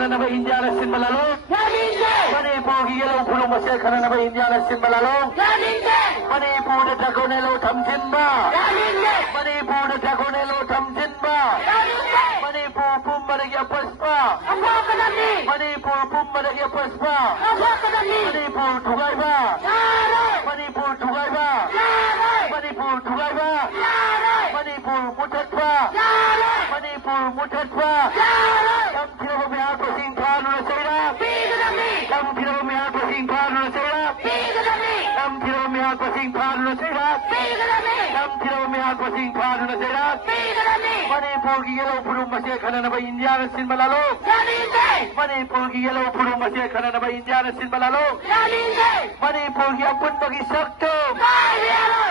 kanana ba India na sin malalo? Manipur ki yellow puru masya kanana ba India na sin malalo? Manipur de takonelo tamjin ba? Manipur de takonelo tamjin ba? Manipur pumbaragya paspa? Manipur pumbaragya paspa? Manipur thugai ba? Manipur thugai ba? Manipur thugai ba? Manipur mutat ba? Manipur mutat ba? Kam thira me ato sing thanu na sera? Kam thira me ato sing thanu na sera? Kam thira me ato sing thanu na sera? Kam thira me ato sing thanu na sera? Manipur ki yellow puru masya kanana ba India na sin malalo? Manipur ki yellow puru masya kanana ba India na sin malalo? Manipur ki apun bagi sakto?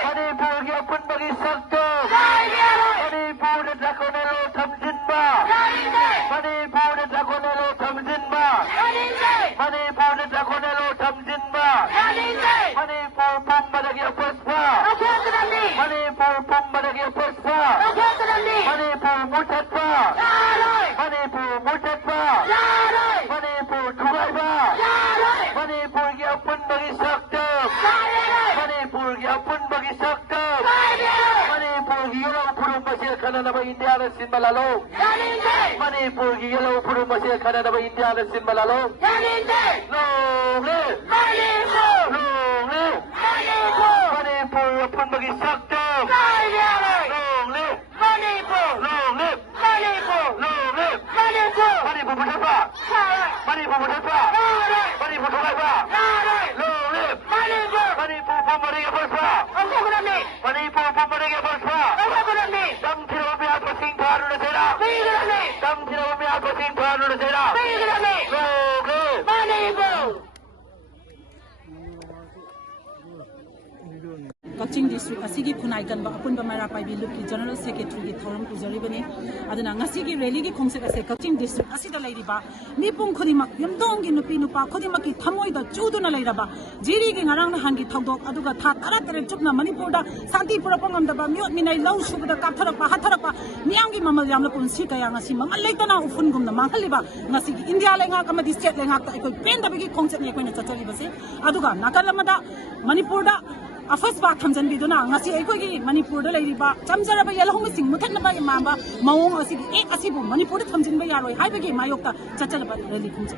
Manipur ki apun bagi sakto? Manipur de takonelo tamjin ba? Manipur de takonelo tamjin ba? Manipur de takonelo tamjin ba? Manipur pumbalagya paspa? Manipur pumbalagya paspa? Manipur mutat ba? Manipur mutat ba? Manipur thugai ba? Manipur ki apun bagi sakto? Manipur ki apun bagi sakto? Manipur ki yellow puru masya kanana ba India na sin malalo? Manipur ki yellow puru masya kanana ba India na sin malalo? Laokhre! Laokhre! Manipur apun bagi sakto? Laokhre! Laokhre! Laokhre! Manipur mutat ba? Manipur mutat ba? Manipur thugai ba? Laokhre! Manipur pumbaragya paspa? Manipur pumbaragya paspa? Kam thira me ato sing thanu na sera? Kam thira me ato sing thanu na sera? Laokhre! Kakching district asigi khunai kan ba apun ba meira paibi look ki general secretary ki thoram pujari bani aduna ngasi ki rally ki khongse ase Kakching district asida lairi ba mipung khodimak yamdong gi nupi nupa khodimak ki thamoi da chuduna laira ba jiri gi ngarang na hangi thogdok aduga tha tara tere chupna manipur da santi purapangam da ba myot minai law shu da kaptharak ba hatharak ba miyang gi mamal yamla punsi kaya ngasi mamal leitana ufun gum na manghali ba ngasi ki india lenga kamadi state lenga ta ekoi pen da bi ki khongse ne ekoi na chachali base aduga nakalamada manipur da AFSPA thamjan biduna ngasi ekoi manipur da leiriba chamjara ba yelhong sing muthan ba mamba mawong asigi asibu manipur da thamjin ba yaroi haibagi mayokta chachala ba rally khumja